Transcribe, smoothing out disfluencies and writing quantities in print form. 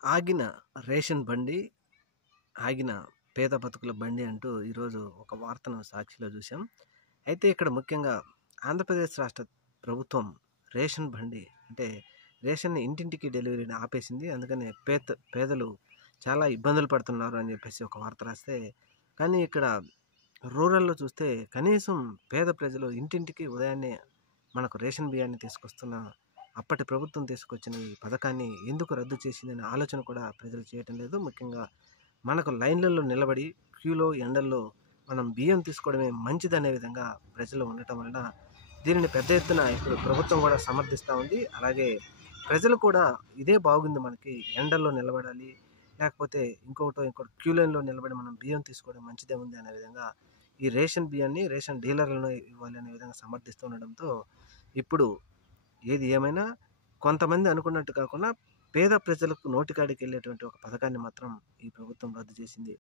ఆగిన రేషన్ బండి, ఆగిన పేద బతుకుల బండి అంటూ ఈరోజు ఒక వార్తను సాక్షిలో చూసాం. అయితే ఇక్కడ ముఖ్యంగా ఆంధ్రప్రదేశ్ రాష్ట్ర ప్రభుత్వం రేషన్ బండి అంటే రేషన్ని ఇంటింటికి డెలివరీని ఆపేసింది. అందుకని పేదలు చాలా ఇబ్బందులు పడుతున్నారు అని చెప్పేసి ఒక వార్త రాస్తే, కానీ ఇక్కడ రూరల్‌లో చూస్తే కనీసం పేద ప్రజలు ఇంటింటికి ఉదయాన్నే మనకు రేషన్ బియ్యాన్ని తీసుకొస్తున్న అప్పటి ప్రభుత్వం తీసుకొచ్చిన ఈ పథకాన్ని ఎందుకు రద్దు చేసిందనే ఆలోచన కూడా ప్రజలు చేయటం లేదు. ముఖ్యంగా మనకు లైన్‌లలో నిలబడి క్యూలో ఎండల్లో మనం బియ్యం తీసుకోవడమే మంచిదనే విధంగా ప్రజలు ఉండటం వలన దీనిని పెద్ద ఎత్తున ఇప్పుడు ప్రభుత్వం కూడా సమర్థిస్తూ ఉంది. అలాగే ప్రజలు కూడా ఇదే బాగుంది, మనకి ఎండల్లో నిలబడాలి, లేకపోతే ఇంకోటి క్యూ లైన్‌లో నిలబడి మనం బియ్యం తీసుకోవడం మంచిదే ఉంది అనే విధంగా ఈ రేషన్ బియ్యాన్ని రేషన్ డీలర్లను ఇవ్వాలి అనే విధంగా సమర్థిస్తూ ఉండడంతో ఇప్పుడు ఏది ఏమైనా కొంతమంది అనుకున్నట్టు కాకుండా పేద ప్రజలకు నోటికాడికి వెళ్ళేటువంటి ఒక పథకాన్ని మాత్రం ఈ ప్రభుత్వం రద్దు చేసింది.